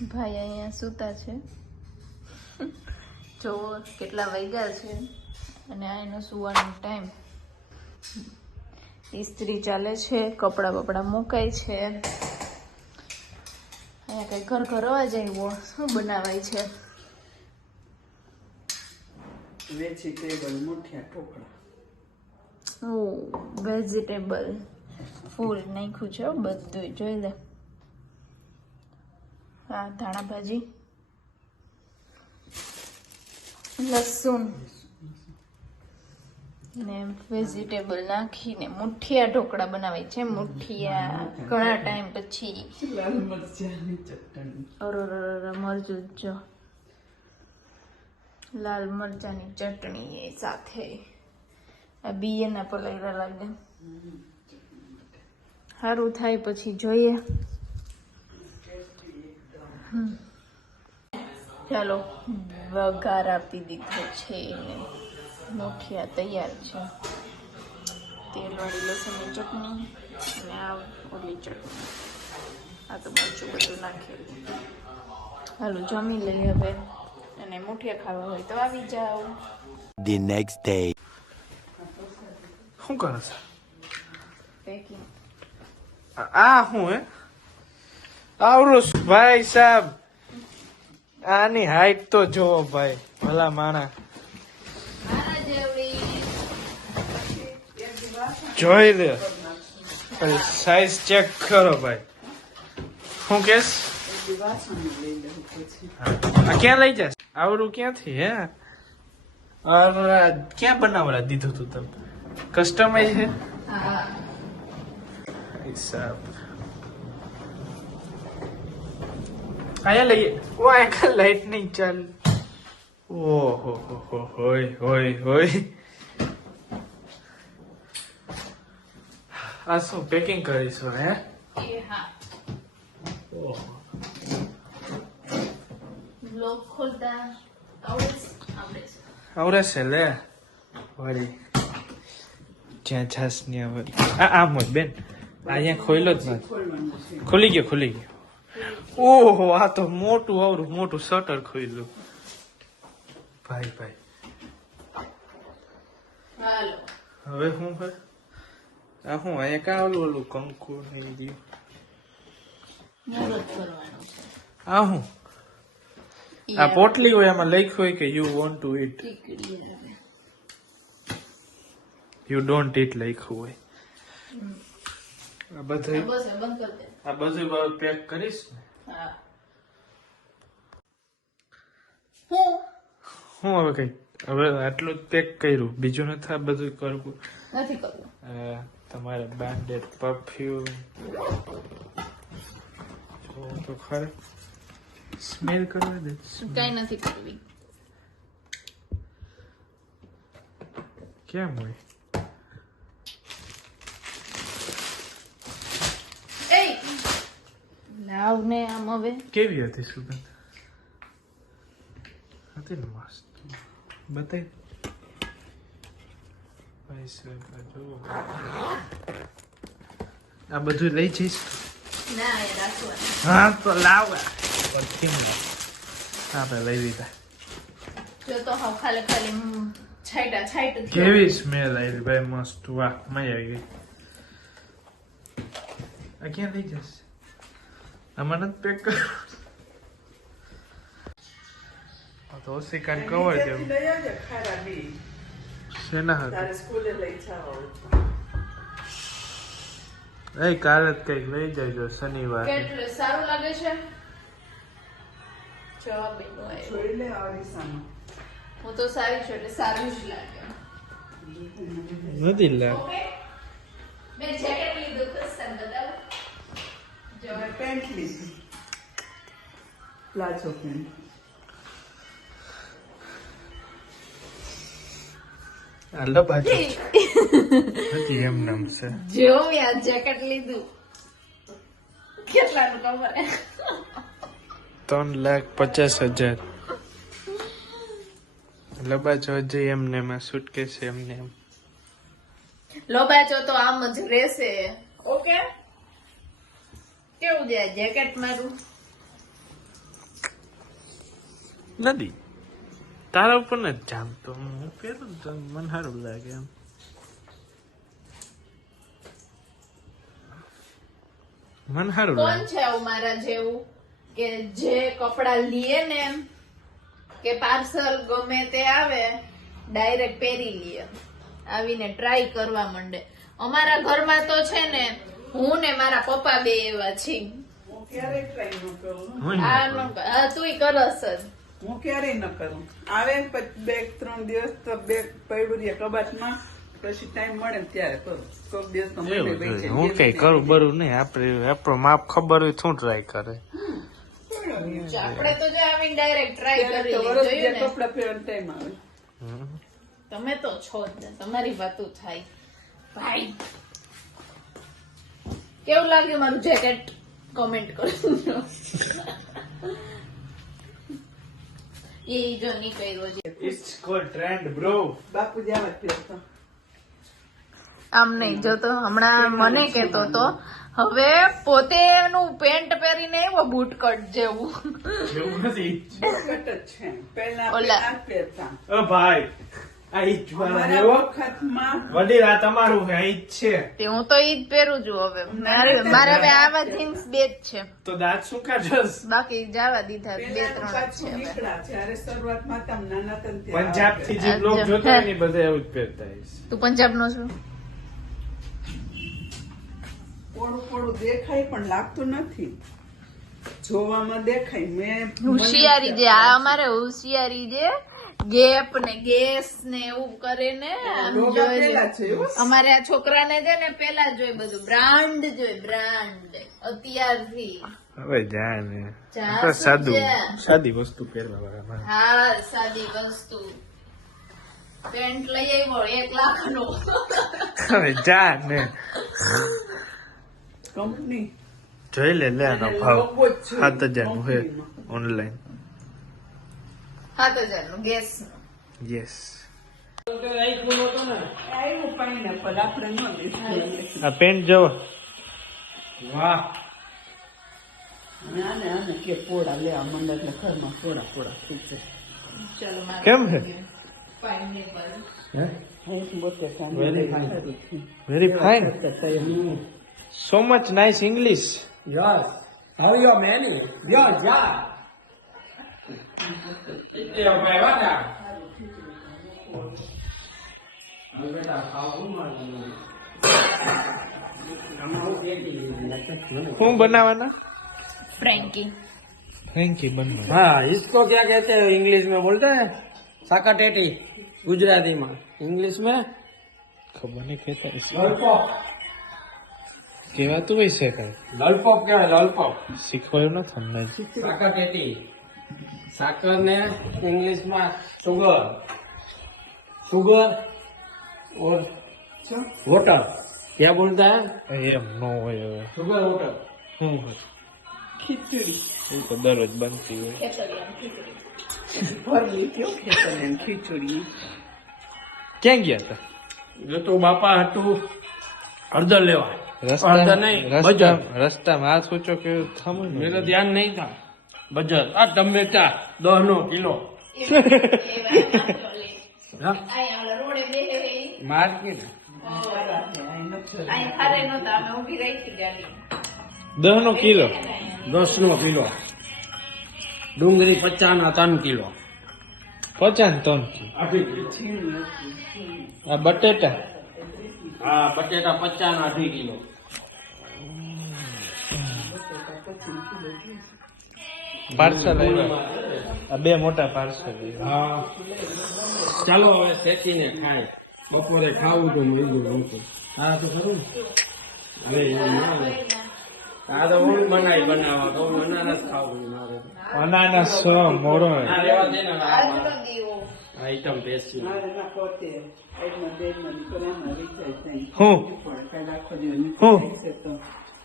ભાઈ અહીંયા સૂતા છે. જો કેટલા વાગ્યા છે અને આ એનો સુવાનો ટાઈમ. ઇસ્ત્રી ચાલે છે, કપડાં બપડા મુકાય છે. અહીંયા કઈ ઘર અવાજ આવ્યો. શું બનાવાય છે? વેજીટેબલ મુઠિયા ઢોકળા. ઓ વેજીટેબલ ફૂલ નાખ્યું છે બધું. જોઈ લે. આ ધાણા ભાજી, લસણ ને વેજીટેબલ નાખીને મુઠિયા ઢોકળા બનાવાય છે. મુઠિયા ઘણા ટાઈમ પછી. લાલ મરચાંની ચટણી. મરચું જો, લાલ મરચાંની ચટણી એ સાથે. આ બિયાના પલાયરા લાગે. સારું થાય પછી જોઈએ. ચાલો વઘાર આપી દીધો છે. મુઠિયા તૈયાર છે. તેલવાળી લસણની ચટણી અને આ ઓલી ચટણી. આ તો મરચું બધું નાખેલું. હાલો જમી લઈએ હવે. અને મુઠિયા ખાવા હોય તો આવી જાઓ. The next day. શું કરે છે? પેકિંગ. આ શું હે? આવરું ભાઈ સાહેબ, આની હાઈટ તો જોવો ભાઈ, ભલા માણા. જોઈ લે, સાઈઝ ચેક કરો ભાઈ. શું કેસ? આ ક્યાં લઈ જશે? આવરું ક્યાંથી હે? ક્યાં બનાવડા દીધું તું તમે? કસ્ટમાઇઝ હે? હિસાબ અહીંયા લઈએ. ઓ આ લાઈટ નહીં ચાલ. ઓહો હો હોય હોય હોય. આ શું પેકિંગ કરીશું હે? ઓહો બ્લોક ખોલતા આવડે છે લે વળી. જ્યાં છાસ ની વળી. આમ હોય બેન, અહીંયા ખોલ્યો જ નથી. ખુલી ગયો ખુલી ગયો. ઓહો આ તો મોટું આવડું મોટું શટર ખોલ્યું ભાઈ ભાઈ. હવે શું હે? આ શું અહીંયા કા ઓલું કંકુ નહીં ગયું? આ શું? આ પોટલી હોય એમાં લખ્યું હોય કે you want to eat, you don't eat લખ્યું હોય. આ બધું પેક કરીશ ને. હું હવે કઈ હવે આટલું જ પેક કર્યું, બીજું નથી આ બધું કરવું. નથી કરવું. તમારે બ્રાન્ડેડ પરફ્યુમ તો ખરે સ્મેલ કરવા દે. કઈ નથી કરવી. કેમ હોય? લાવ ને આમ હવે. કેવી હતી સુગંધ? હતી ને મસ્ત. બતાવી ભાઈ સાહેબ જો આ બધું લઈ જઈશ. ના એ રાખવાનું. હા તો લાવ. આપણે લઈ લીધા. જો તો હા ખાલી ખાલી છાઈટા કેવી સ્મેલ આવી ભાઈ, મસ્ત. વાહ મજા આવી ગઈ. આ ક્યાં લઈ જશે? આમાં નથી પેક કર. તો ઓસિકાન કવર કેમ શેના હતા? એ કાલે જ કઈક લઈ જાય શનિવાર. કેટલું સારું લાગે છે. જવાબ હું તો સારી છું એટલે સારું જ લાગે. નથી લાગ. મેં જેકેટ લીધું તો સન બતાવો. પેન્ટ લીધું, પ્લાઝો પેન્ટ. હાલો બાજુ નથી એમ નામ છે. જો યાર જેકેટ લીધું કેટલાનું ખબર હે? 3,50,000. લબાજો હજી એમને માં સુટકેસ એમને એમ. લોબાચો તો આમ જ રહેશે. ઓકે કેવું જાય જેકેટ મારું? નથી તારા ઉપર નથી જામતો હું પહેરું ને તો મને સારું લાગે એમ મને સારું કોણ લાગે છે આવું મારા જેવું કે જે કપડા લીએ ને કે પાર્સલ ગમે તે આવે ડાયરેક્ટ પહેરી લઈએ આવીને ટ્રાય કરવા માંડે અમારા ઘરમાં તો છે ને હું ને મારા પપ્પા બે એવા છીએ હું ક્યારેય ટ્રાય ન કરું તુંય કરસ જ હું ક્યારેય ન કરું આવે પછી 2-3 દિવસ તો બેગ પડ્યું રહે કબાટમાં પછી ટાઈમ મળે ને ત્યારે કરું કોક દિવસ તો મહિને બે છે હું કઈ કરું બરું નહીં આપણે આપણો માપ ખબર હોય શું ટ્રાય કરે આપણે તો જો આવીને ડાયરેક્ટ ટ્રાય કરી વરસ જોયું ને કપડા પહેરવાનો ટાઈમ આવે તમે તો છો જ ને તમારી વાતો થાય ભાઈ કેવું લાગ્યું મારું જેકેટ કોમેન્ટ કરજો એ જો નહીં કર્યો છે ઇટ્સ કોલ્ડ ટ્રેન્ડ બ્રો બાપુજી આવા જ પહેરતા આમ નહીં જો તો હમણાં મને કેતો તો હવે પોતે એનું પેન્ટ પહેરીને એવો બૂટકટ જેવું એવું નથી બુટકટ જ છે પહેલા ઓલા. આ પહેરતા ઓ ભાઈ આ ઈ જ વાળા અમારા જેવો વખતમાં વડીલ આ તમારું છે ઈ જ છે તે હું તો ઈ જ પહેરું છું હવે મારે હવે આવા જીન્સ બે જ છે તો દાંત શું કાઢસ બાકી જવા દીધા બે પહેલાનું ત્રણ જ પાછું છે હવે નીકળ્યા જ્યારે શરૂઆતમાં તમે નાના હતા ને ત્યારે પંજાબ થી જે લોક જોતા હોય ને ઈ બધા એવું જ પહેરતા હશે તું પંજાબ નો છું પોળું પોળું દેખાય પણ લાગતું નથી જોવામાં દેખાય મેં હોશિયારી જે આ અમારે હોશિયારી જે ગેપ ને ગેસ ને એવું કરે ને આમ લોગો જોઈ પેલા છે એવું? અમારે આ છોકરાને છે ને પેલા જોઈ બધું બ્રાન્ડ જોઈ બ્રાન્ડ અત્યારથી હવે જા ને જા આપણે સાદું જા. સાદી વસ્તુ પહેરવા વાળા હા સાદી વસ્તુ પેન્ટ લઈ આવ્યો 1 લાખ નો હવે જા ને કંપની જોઈ લે લે આનો ભાવ લોગો જ છે 7000 નું છે કંપનીમાં. ઓનલાઈન 7000 નું ગેસ યસ આવ્યું પાઇનેપલ આપણે ન લીધું આ પેન્ટ જોવો વાહ આને આને કે પોળા લેવા મંડે એટલે ઘરમાં પોળા પોળા ખૂટે ચલો મારે કેમ છે પાઇનેપલ અહીં 72 Very સારું fine. છે. વેરી ફાઇન તૈયાર. So much nice English Yes. How are you, man? Yes, yeah. Điều về bắt à? શું બનાવવાના ફ્રેન્કી ફ્રેન્કી બનવા हाँ इसको क्या कहते हैं इंग्लिश में बोलते हैं साका टेटी गुजराती में इंग्लिश में ખબર નહીં કહેતા હશે. लॉलीपॉप કહેવાતું હોય છે કઈ लॉलीपॉप क्या है लॉलीपॉप શીખવાયું નથી અમને હજી. साका टेटी साकर ने इंग्लिश में शुगर शुगर और वाटर क्या बोलता है એમ ન હોય હવે शुगर वाटर શું હોય ખીચડી એ તો દરરોજ બનતી હોય ભરલી કેવું ખેતર ખીચડી ક્યાં ગયા હતા ये तो बापा हटू हरदर लेवा हरदर नहीं बजर રસ્તામાં આ સોચો કે થમું मेरा ध्यान नहीं था बजर आ टमेटा 10 किलो हाँ રોડે બેહે मार्केट અહીં ખારે નહોતા અમે ઊભી રહી હતી ગાડી 10 કિલો 10 किलो डूंगरी 50 किलो 50 કિલો આ બટેટા हाँ बटेटा 50 किलो પાર્સલ આવ્યા આ બે મોટા પાર્સલ આવ્યા हाँ ચાલો હવે શેકીને ખાય બપોરે ખાવું તો મળ્યું નહોતું હા તો ખરું ને હવે એવું ના હોય. આ તો હું બનાવવા તો અનારસ ખાવું મારે અનાનસ મોડો આ રેવા દે ને આ આજનો દીવો આઈટમ બેસી મારે ના પોતે એકમાં બેનમાં નીકળ્યામાં વિચાર થાય હું પણ કાલે આખો દિવસ હું? નીકળી છે તો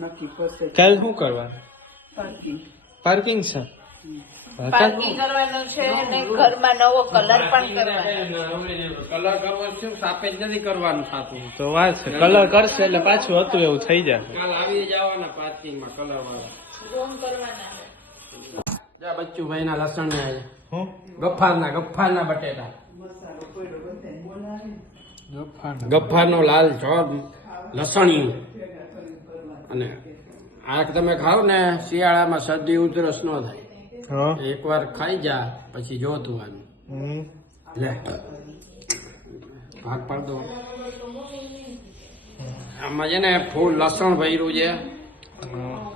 નક્કી પોતે કાલ શું કરવાનું પાર્કિંગ પાર્કિંગ છે પાર્કિંગ કરવાનું છે અને ઘરમાં નવો કલર પણ કરવાનો કલર કરવો શું સાપે જ નથી કરવાનું થતું તો વાત છે કલર કરશે એટલે પાછું હતું એવું થઈ જશે કાલ આવી જવાના પાર્કિંગમાં કલર વાળા રૂમ કરવાના છે. જા બચ્ચુભાઈ ના લસણ ને હું ગફ્ફારના બટેટા મસાલો પડ્યો બધાય બોલાવે ગફ્ફારનો લાલ ચોર લસણિયું અને આ તમે ખાઓ ને શિયાળામાં શરદી ઉધરસ ન થાય હા એકવાર ખાઈ જા પછી જોતું આનું હમ લે ભાગ પાડ દો આમાં છે ને ફૂલ લસણ ભર્યું છે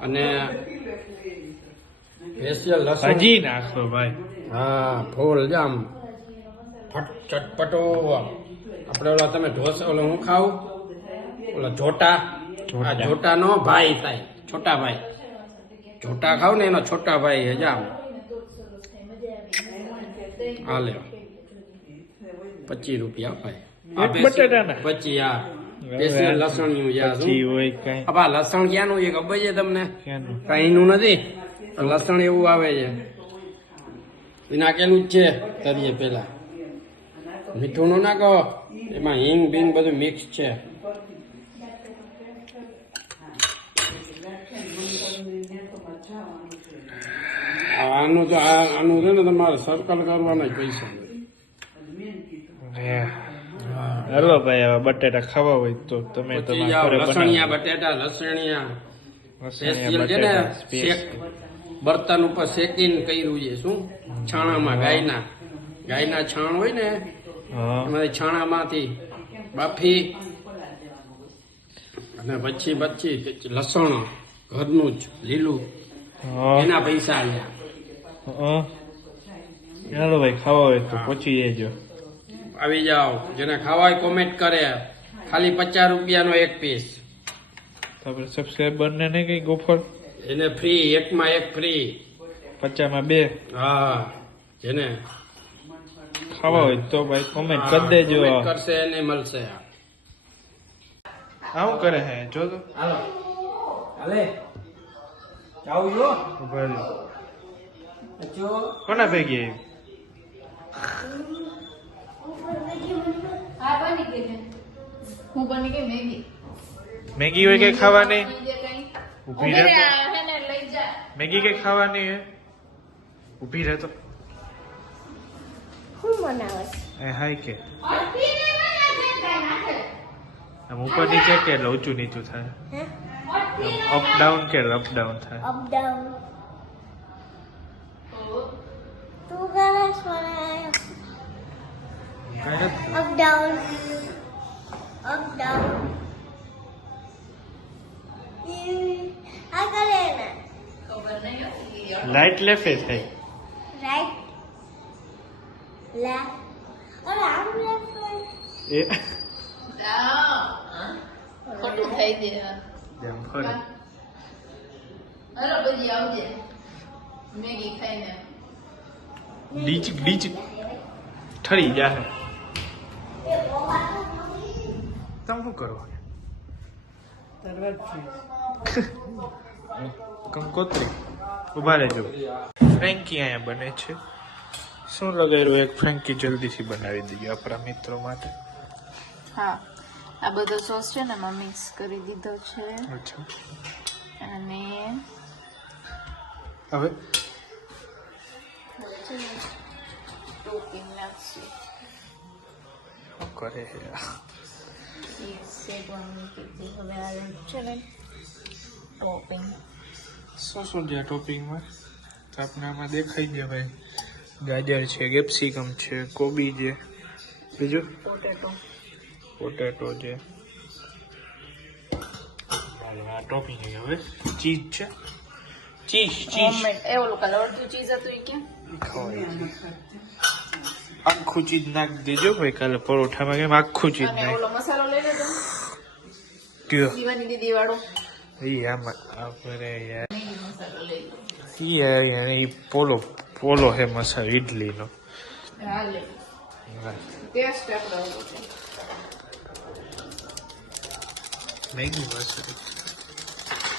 અને સ્પેશિયલ લસણ હજી નાખો ભાઈ હા ફૂલ જ આમ ચટપટો આપણે ઓલા તમે ઢોસા ઓલો હું ખાવું ઓલા જોટા આ જોટા નો ભાઈ થાય છોટા ભાઈ જોટા ખાવ ને એનો છોટા ભાઈ હે જામ આ લે 25 રૂપિયા ભાઈ એક બટાટાના? 25 આ સ્પેશિયલ લસણ નું યાર પછી હોય કઈ આ લસણ ક્યાંનું છે ખબર છે તમને ક્યાંનું કઈનું નથી લસણ એવું આવે છે એ નાખેલું જ છે તરીએ પેલા મીઠું નું નાખો એમાં હિંગ બીંગ બધું મિક્સ છે આનું તો આનું છે ને તમારે સર્કલ કરવાના જ પૈસા હે હાલો ભાઈ હવે બટેટા ખાવા હોય તો તમે પછી તમારા ઘરે લસણિયા બનાવો બટેટા લસણિયા લસણિયા સ્પેશિયલ છે ને બટેટા શેક બર્તન ઉપર શેકીને કર્યું છે શું છાણામાં ગાયના છાણ હોય ને હા એમાંથી છાણામાંથી બાફી અને પછી લસણ ઘરનું જ લીલું હા એના પૈસા આલ્યા હા હાલો ભાઈ ખાવા હોય તો પહોંચી જજો આવી જાઓ જેને ખાવાય કોમેન્ટ કરે ખાલી 50 રૂપિયાનો એક પીસ તાପରେ સબસ્ક્રાઇબર ને નહીં કઈ ગોફર એને ફ્રી એકમાં એક ફ્રી 50 માં 2 હા જેને ખાવા હોય તો ભાઈ કોમેન્ટ કરી દેજો comment કરશે એને મળશે આવું કરે હે જો તો હાલો હાલે જાવ જો ઉભા રહ્યો. જો કોના ભેગી આવી હું બની ગઈ મેગી મેગી હોય કઈ ખાવાની બીજે કઈ ઊભી રહે તો હે ને લઈ જા મેગી કઈ ખાવાની હે ઊભી રહે તો એ હાય કે આમ ઉપરની કે ઊંચું નીચું થાય અપ ડાઉન કે અપ ડાઉન થાય Up down. Two colors for કઈ નથી. up down. Up down. I got it. ખબર નહીં હતી લાઈટ લેફે થાય Right. Left. Oh, I'm left. એ ખોટું થઈ દે જેમ ફરે હલો બધી આવજે મેગી ખાઈને ડીચ ડીચ ઠરી જાહે તમે શું કરો કંકોત્રી ઉભા રહેજો ફ્રેન્કી અહીંયા બને છે શું લગાવ્યું એક ફ્રેન્કી જલ્દીથી બનાવી દઈએ આપણા મિત્રો માટે હા આ બધો સોસ છે ને એમાં મિક્સ કરી દીધો છે અચ્છા અને હવે ટોપિંગ નાખશું શું કરે છે આ? ચીઝ શેકવાનું કીધી હવે આ છે ને ટોપિંગ શું છે ટોપિંગમાં તો આપણે આમાં દેખાઈ ગયા ભાઈ ગાજર છે કેપ્સિકમ છે કોબી છે બીજું પોટેટો છે આ ટોપિંગ છે હવે ચીઝ છે ચીઝ હોમમેડ એ ઓલું કાલે અડધું ચીઝ હતું એ ક્યાં ખવાય છે આખું ચીઝ નાખી દેજો ભાઈ કાલે પરોઠામાં કેમ આખું ચીઝ અને નાખ ઓલો મસાલો લઈ લેજો કયો દીવાની દીદી વાળો ઈ આમાં આપણે યાર મેગી મસાલો લઈ લો ઈ પોલો હે મસાલો ઇડલીનો હા લે ટેસ્ટ આપણો ઓલો છે મેગી મસાલો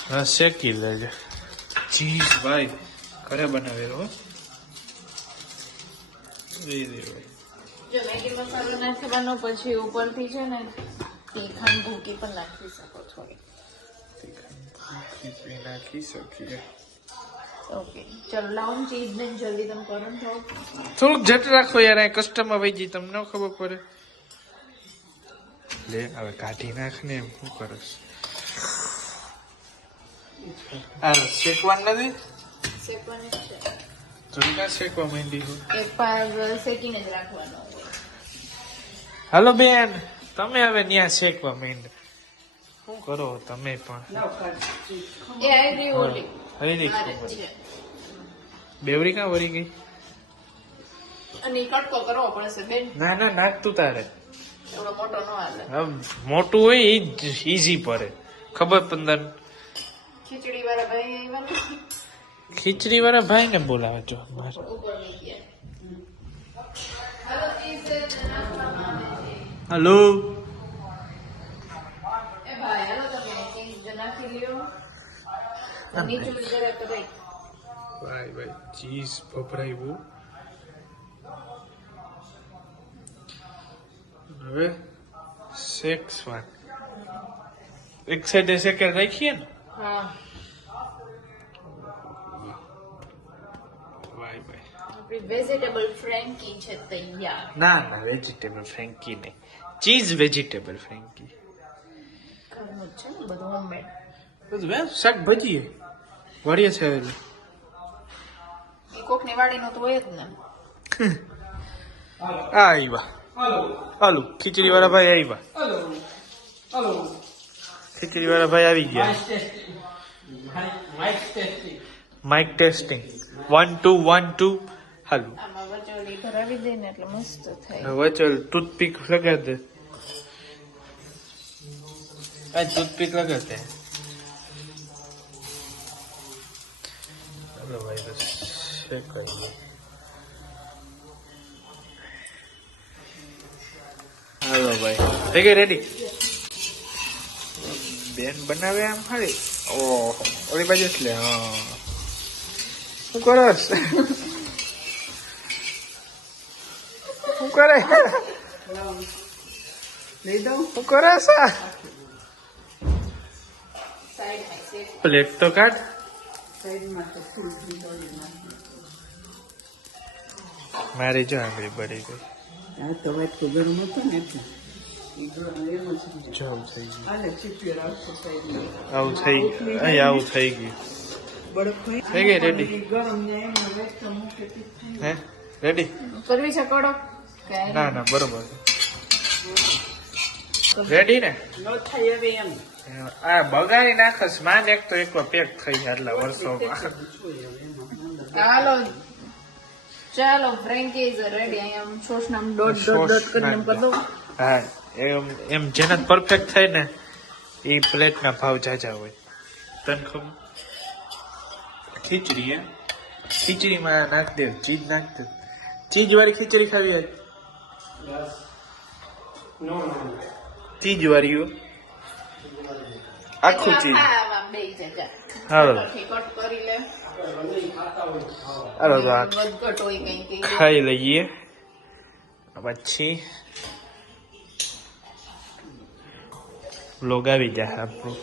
હા શેકી લેજે ચીઝ ભાઈ ઘરે બનાવેલો હો જો મેગી મસાલો નાખવાનો પછી ઉપરથી છે ને તીખાન ભૂકી પણ નાખી શકો થોડી નાખી શકીએ ઓકે ચલો લાવો ચીઝ ને જલ્દી તમે કરો ને થોડું. થોડુંક જટ રાખો યાર, આ કસ્ટમર વહી ગઈ, તમને ન ખબર પડે. લે હવે કાઢી નાખ ને, એમ શું કરસ? આ શેકવાનું નથી, શેકવાની છે. થોડી ના શેકવા માંડી હું. એક પાર શેકીને જ રાખવાનો હોય. હાલો બેન, તમે હવે ન્યા શેકવા માંડ. શું કરો તમે પણ? એ આવી ગઈ ઓલી. હવે નહીં મારે ખબર. જ છે. બેવરી ક્યાં વળી ગઈ? અને ઈ કટકો કરવો પડશે બેન, ના ના, નાખ તું તારે. થોડો મોટો ન હાલે. હવે મોટું હોય એ જ ઈઝી પડે, ખબર પંદર. ખીચડી વાળા ભાઈ આવ્યા ને, ખીચડી વાળા ભાઈ ને બોલાવે જો મારે. ઉપર લઈ ગયા. હાલો ચીઝ નાખવામાં આવે છે. હલો, એ ભાઈ હાલો તમે ચીઝ નાખી લ્યો. નીચું જરા તો રાખ. ભાઈ ભાઈ ચીઝ ભભરાયું. હવે શેકવાન એક સાઈડે શેકેલ રાખીએ ને. હા ભાઈ ભાઈ આપણી વેજીટેબલ ફ્રેન્કી છે તૈયાર. ના ના, વેજીટેબલ ફ્રેન્કી નહીં, ચીઝ વેજીટેબલ ફ્રેન્કી. ઘરનું જ છે ને બધું હોમમેડ. બધું શાકભાજી વળીએ છે. એ કોકની વાડીનું તો હોય જ ને. આવ્યા હાલો, ખીચડી વાળા ભાઈ આવ્યા. ખીચડી વાળા ભાઈ આવી ગયા. Mike testing 1 2 1 2. હાલો, આમાં વચોલી ભરાવી દે ને એટલે મસ્ત થાય. હવે ચલ ટૂથપીક લગાડ દે. આ ટૂથપીક લગાડ દે. હાલો ભાઈ, બસ શેકાઈ. હાલો ભાઈ, થઈ ગઈ રેડી. બેન બનાવે આમ હારી. ઓહો, ઓલી બાજુ એટલે. હા, શું કરસ? શું કરે? લઈ દઉં શું કરસ? સાઈડમાં શેક. પ્લેટ તો કાઢ. સાઈડમાં તો ફૂલ ફૂલ. મારી જો આંગળી બળી ગઈ. આ તો વાત તો ગરમ હતો ને એટલે ઈ ગરમ એમ જ જો આવું થઈ ગયું. હાલે ચીપિયો રાખો સાઈડમાં. આવું થઈ ગયું. અહીં આવું થઈ ગયું. બરફ થઈ ગઈ રેડી? ઈ ગરમ ને એમ વેચતો મૂકે તીખું. હે રેડી? કરવી છે કડક કે ના ના, બરોબર. રેડી ને? ન થાય હવે એમ આ બગાડી નાખસ માંડ. એક તો એકલો પેક થઈ ગયા આટલા વર્ષોમાં. હાલો ચાલો ફ્રેન્કી ઇઝ રેડી. અહીંયા સોસનામ ડોટ ડોટ ડોટ કરીને એમ કરી દઉં. હા, એમ જેને પરફેક્ટ થાય ને એ પ્લેટના ભાવ જાજા હોય. તને ખબર? ખીચડી હે, ખીચડીમાં નાખ દે, ચીઝ નાખ દે. ચીઝ વાળી ખીચડી ખાવી હોય? ચીઝ વાળી હો, આખું ચીઝ. આમાં બેય છે જા. હાલો કટ કરી લે. હાલો તો આ વધઘટ હોય કંઈ કે ખાઈ લઈએ પછી લોગ આવી જાય આપણું.